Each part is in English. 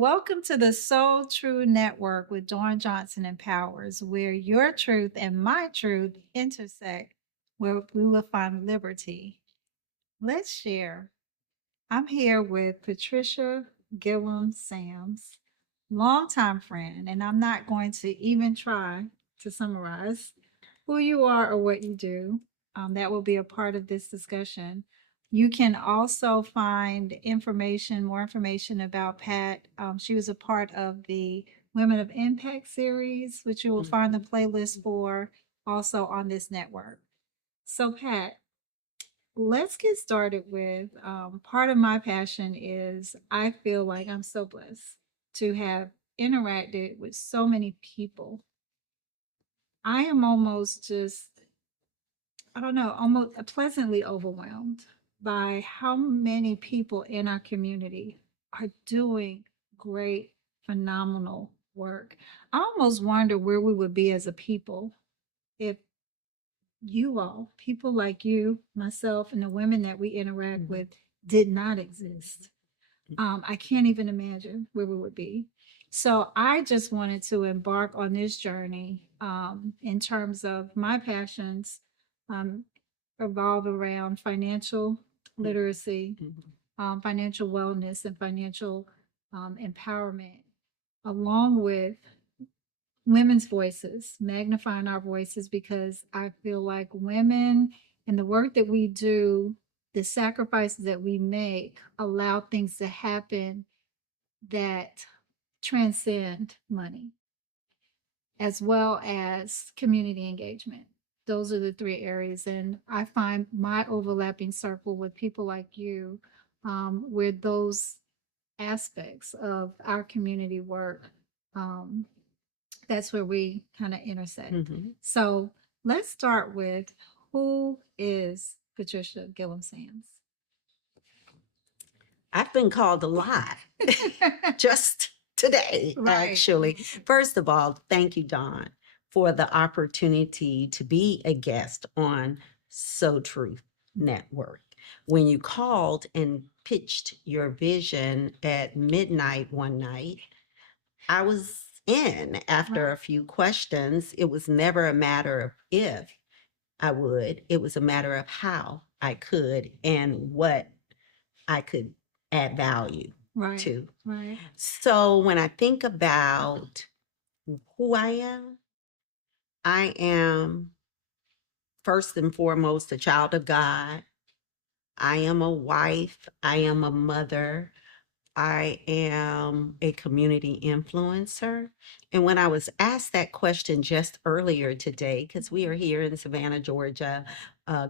Welcome to the So Tru Network with Dawn Johnson and Powers, where your truth and my truth intersect, where we will find liberty. Let's share. I'm here with Patricia Gillum Sams, longtime friend, and I'm not going to even try to summarize who you are or what you do. That will be a part of this discussion. You can also find more information about Pat. She was a part of the Women of Impact series, which you will find the playlist for also on this network. So, Pat, let's get started with part of my passion is I feel like I'm so blessed to have interacted with so many people. I am almost just, I don't know, almost pleasantly overwhelmed by how many people in our community are doing great, phenomenal work. I almost wonder where we would be as a people if you all, people like you, myself, and the women that we interact with, did not exist. I can't even imagine where we would be. So I just wanted to embark on this journey in terms of my passions um, revolve around financial literacy, financial wellness, and financial empowerment, along with women's voices, magnifying our voices, because I feel like women and the work that we do, the sacrifices that we make, allow things to happen that transcend money, as well as community engagement. Those are the three areas. And I find my overlapping circle with people like you, where those aspects of our community work, um, that's where we kind of intersect. So let's start with, who is Patricia Gillum Sands? I've been called a lot just today, Right. actually. First of all, thank you, Dawn, for the opportunity to be a guest on So Tru Network. When you called and pitched your vision at midnight one night, I was in after a few questions. It was never a matter of if I would, it was a matter of how I could and what I could add value to. Right. So when I think about who I am first and foremost a child of God. I am a wife. I am a mother. I am a community influencer. And when I was asked that question just earlier today, because we are here in Savannah, Georgia,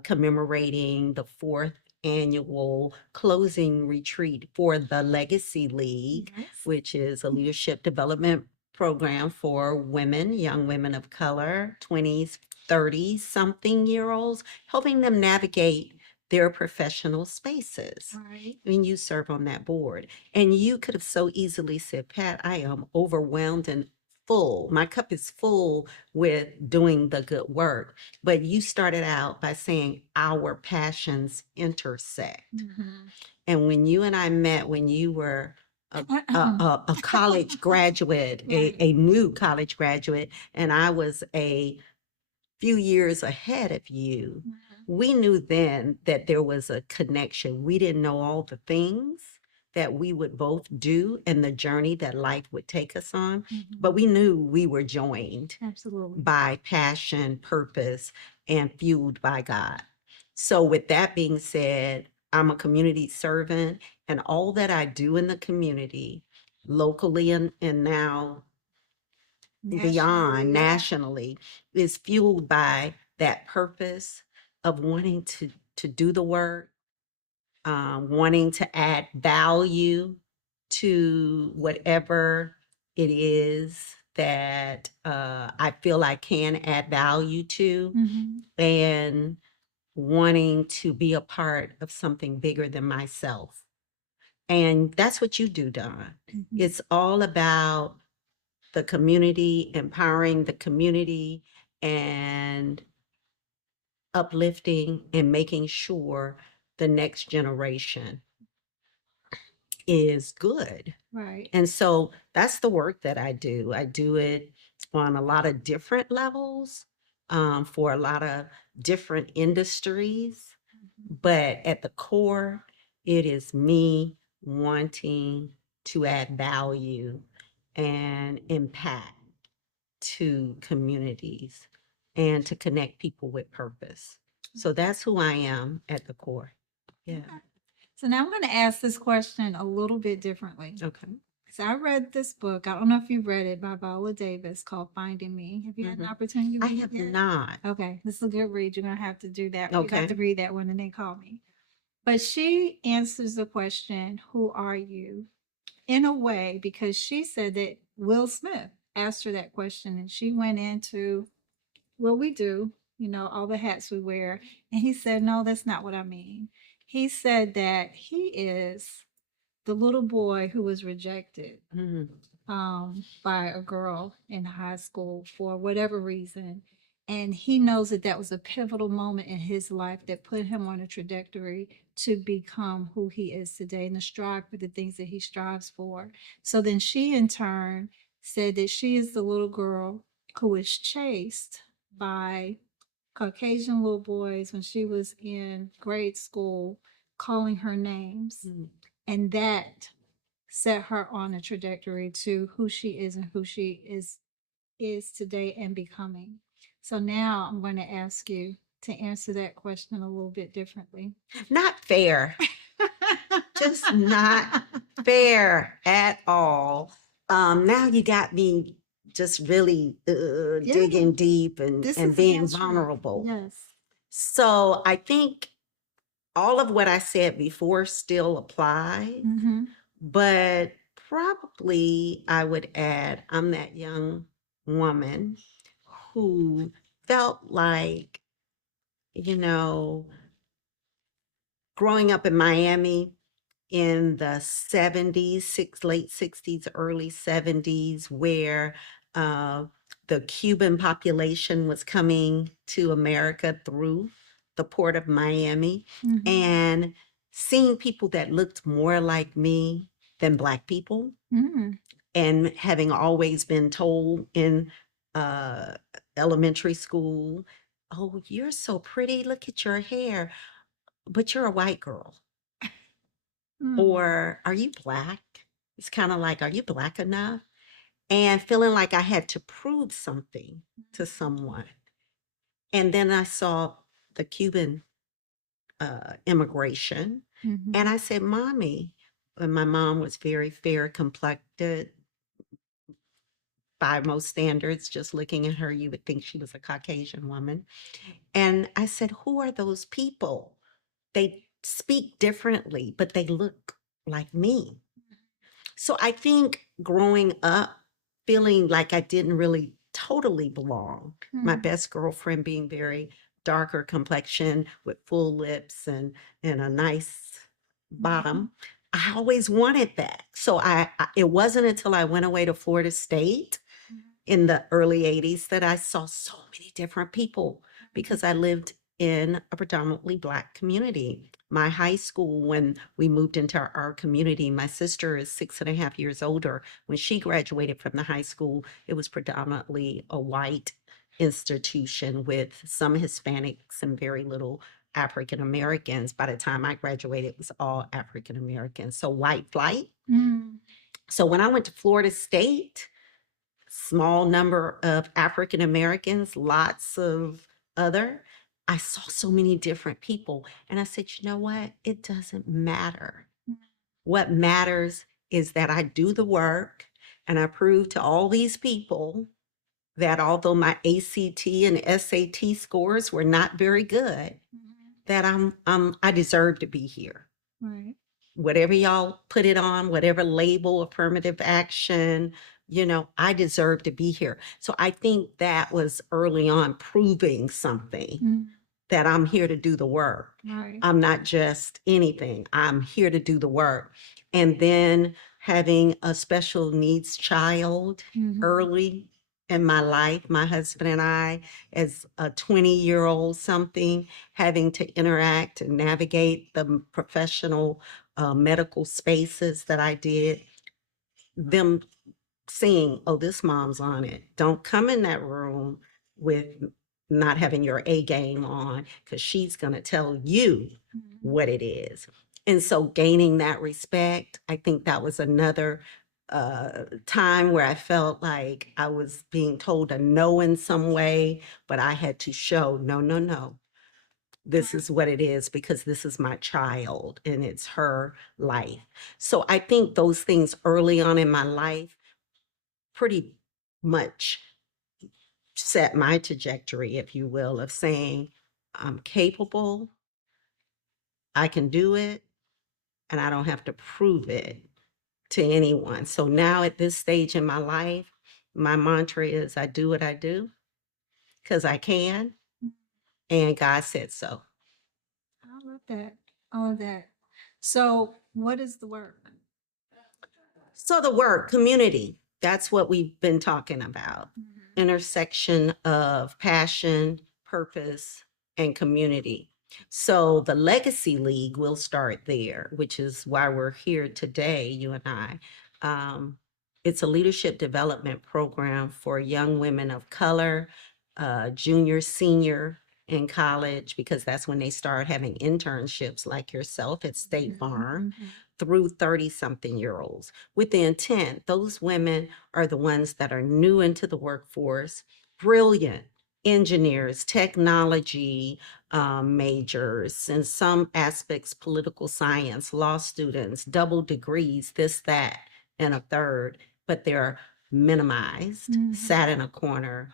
commemorating the fourth annual closing retreat for the Legacy League, which is a leadership development program for women, young women of color, 20s, 30 something year olds, helping them navigate their professional spaces. Right. When you serve on that board. And you could have so easily said, Pat, I am overwhelmed and full. My cup is full with doing the good work. But you started out by saying our passions intersect. And when you and I met, when you were a college graduate, a new college graduate, and I was a few years ahead of you, we knew then that there was a connection. We didn't know all the things that we would both do and the journey that life would take us on, but we knew we were joined by passion, purpose, and fueled by God. So with that being said, I'm a community servant, and all that I do in the community, locally and now beyond nationally, is fueled by that purpose of wanting to do the work, wanting to add value to whatever it is that I feel I can add value to, and wanting to be a part of something bigger than myself. And that's what you do, Don. It's all about the community, empowering the community, and uplifting and making sure the next generation is good. Right. And so that's the work that I do. I do it on a lot of different levels, for a lot of different industries. Mhm. But at the core, it is me wanting to add value and impact to communities and to connect people with purpose. So that's who I am at the core. Yeah. Okay. So now I'm going to ask this question a little bit differently. Okay. So I read this book. I don't know if you've read it by Viola Davis called Finding Me. Have you had an opportunity to I read have it yet? not. Okay, this is a good read. You're going to have to do that. You have Okay. to read that one and then call me. But she answers the question, who are you? In a way, because she said that Will Smith asked her that question and she went into what we do, all the hats we wear. And he said, no, that's not what I mean. He said that he is the little boy who was rejected Mm. by a girl in high school for whatever reason. And he knows that that was a pivotal moment in his life that put him on a trajectory to become who he is today and to strive for the things that he strives for. So then she, in turn, said that she is the little girl who was chased by Caucasian little boys when she was in grade school, calling her names. Mm. And that set her on a trajectory to who she is and who she is today and becoming. So now I'm going to ask you to answer that question a little bit differently. Not fair. Just not fair at all. Now you got me just really Yeah, digging deep and, this and is the being answer. vulnerable. Yes. So I think all of what I said before still applies, Mm-hmm. but probably I would add I'm that young woman who felt like, you know, growing up in Miami in the 70s, late 60s, early 70s, where uh, the Cuban population was coming to America through the port of Miami, Mm-hmm. and seeing people that looked more like me than Black people, Mm-hmm. and having always been told in uh, elementary school, oh, you're so pretty, look at your hair, but you're a white girl. Mm-hmm. Or are you Black? It's kind of like, are you Black enough? And feeling like I had to prove something to someone. And then I saw the Cuban immigration. Mm-hmm. And I said, Mommy, and my mom was very fair complected by most standards. Just looking at her, you would think she was a Caucasian woman. And I said, who are those people? They speak differently, but they look like me. So I think growing up, feeling like I didn't really totally belong, my Mm-hmm. best girlfriend being very darker complexion with full lips and a nice bottom, I always wanted that. So it wasn't until I went away to Florida State in the early 80s that I saw so many different people because I lived in a predominantly Black community. My high school, when we moved into our community, my sister is 6.5 years older. When she graduated from the high school, it was predominantly a white institution with some Hispanics and very little African Americans. By the time I graduated, it was all African Americans. So white flight. Mm-hmm. So when I went to Florida State, small number of African Americans, lots of other. I saw so many different people. And I said, you know what? It doesn't matter. What matters is that I do the work and I prove to all these people that although my ACT and SAT scores were not very good, that I deserve to be here. Right. Whatever y'all put it on, whatever label, affirmative action, I deserve to be here. So I think that was early on proving something Mm-hmm. that I'm here to do the work. Right. I'm not just anything. I'm here to do the work. And then having a special needs child Mm-hmm. early in my life, my husband and I, as a 20-year-old something, having to interact and navigate the professional medical spaces that I did, them seeing, oh, this mom's on it. Don't come in that room with not having your A game on because she's going to tell you what it is. And so gaining that respect, I think that was another time where I felt like I was being told a no in some way, but I had to show no, no, no. This is what it is because this is my child and it's her life. So I think those things early on in my life pretty much set my trajectory, if you will, of saying, I'm capable, I can do it, and I don't have to prove it to anyone. So now at this stage in my life, my mantra is I do what I do because I can, and God said so. I love that. I love that. So, what is the work? So the work, community, that's what we've been talking about. Intersection of passion, purpose, and community. So the Legacy League will start there, which is why we're here today, you and I. It's a leadership development program for young women of color, junior, senior in college, because that's when they start having internships like yourself at State Farm, through 30-something-year-olds, with the intent, those women are the ones that are new into the workforce, brilliant engineers, technology majors, in some aspects, political science, law students, double degrees, this, that, and a third, but they're minimized, sat in a corner,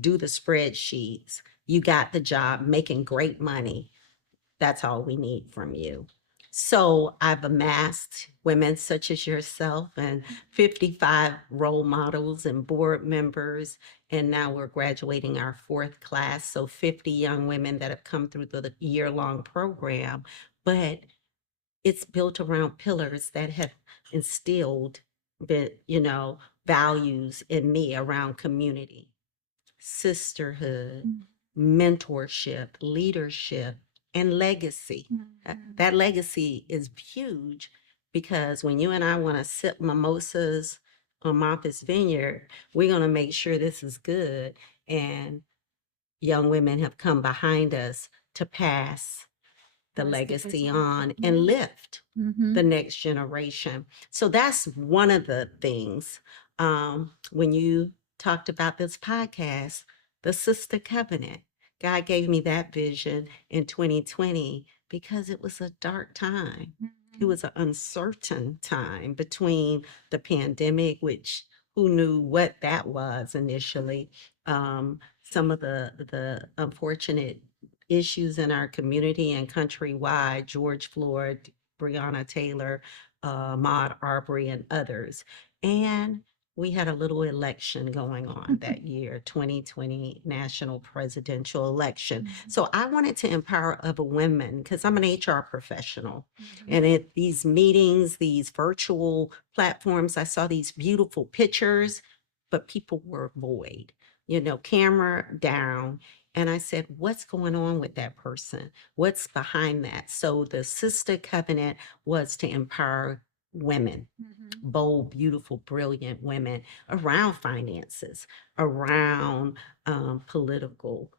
do the spreadsheets. You got the job, making great money. That's all we need from you. So I've amassed women such as yourself and 55 role models and board members. And now we're graduating our 4th class. So 50 young women that have come through the year-long program. But it's built around pillars that have instilled, values in me around community, sisterhood, mentorship, leadership, and legacy. That legacy is huge because when you and I want to sip mimosas on Martha's Vineyard, we're going to make sure this is good. And young women have come behind us to pass the legacy on and lift the next generation. So that's one of the things. When you talked about this podcast, the Sister Covenant, God gave me that vision in 2020 because it was a dark time. It was an uncertain time between the pandemic, which who knew what that was initially, some of the unfortunate issues in our community and countrywide, George Floyd, Breonna Taylor, Ahmaud Arbery, and others. And we had a little election going on that year, 2020 national presidential election. So I wanted to empower other women because I'm an HR professional. And at these meetings, these virtual platforms, I saw these beautiful pictures, but people were void, camera down. And I said, what's going on with that person? What's behind that? So the Sister Covenant was to empower women, bold, beautiful, brilliant women around finances, around political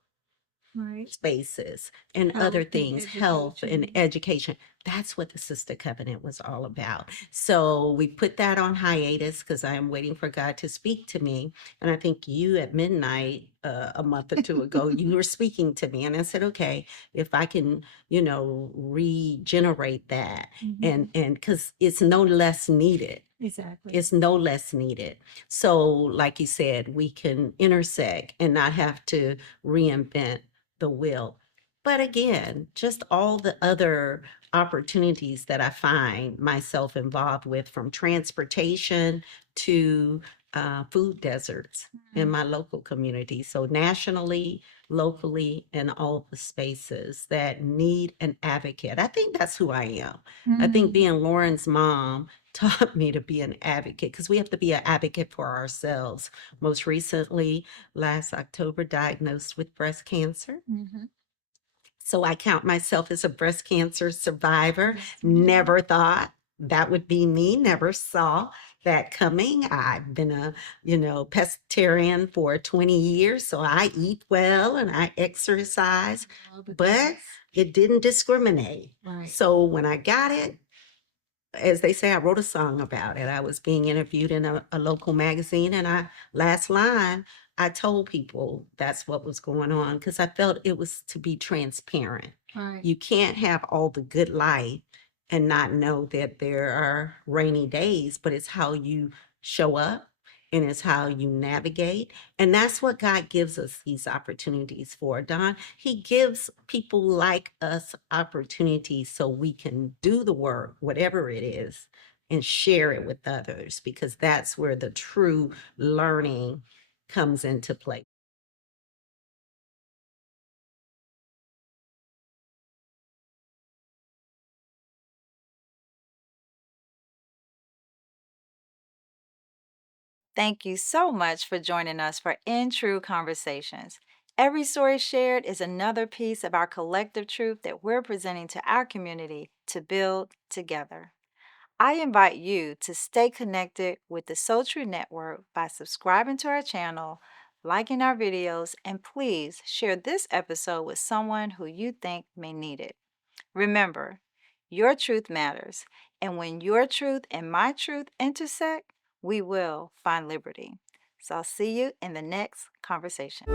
spaces, and Health other and things, health and education. That's what the Sister Covenant was all about. So we put that on hiatus because I am waiting for God to speak to me. And I think you at midnight a month or two ago, you were speaking to me. And I said, okay, if I can, regenerate that. And because it's no less needed. Exactly. It's no less needed. So like you said, we can intersect and not have to reinvent the wheel. But again, just all the other opportunities that I find myself involved with, from transportation to food deserts in my local community. So nationally, locally, in all the spaces that need an advocate. I think that's who I am. I think being Lauren's mom taught me to be an advocate because we have to be an advocate for ourselves. Most recently, last October, diagnosed with breast cancer. Mm-hmm. So I count myself as a breast cancer survivor. Yes, Never thought that would be me, never saw that coming. I've been a, pescatarian for 20 years, so I eat well and I exercise, but it didn't discriminate. right. So when I got it, as they say, I wrote a song about it. I was being interviewed in a local magazine, and last line, I told people that's what was going on because I felt it was to be transparent. Right. You can't have all the good life and not know that there are rainy days, but it's how you show up and it's how you navigate. And that's what God gives us these opportunities for, Don. He gives people like us opportunities so we can do the work, whatever it is, and share it with others, because that's where the true learning comes into play. Thank you so much for joining us for In True Conversations. Every story shared is another piece of our collective truth that we're presenting to our community to build together. I invite you to stay connected with the So Tru Network by subscribing to our channel, liking our videos, and please share this episode with someone who you think may need it. Remember, your truth matters, and when your truth and my truth intersect, we will find liberty. So I'll see you in the next conversation.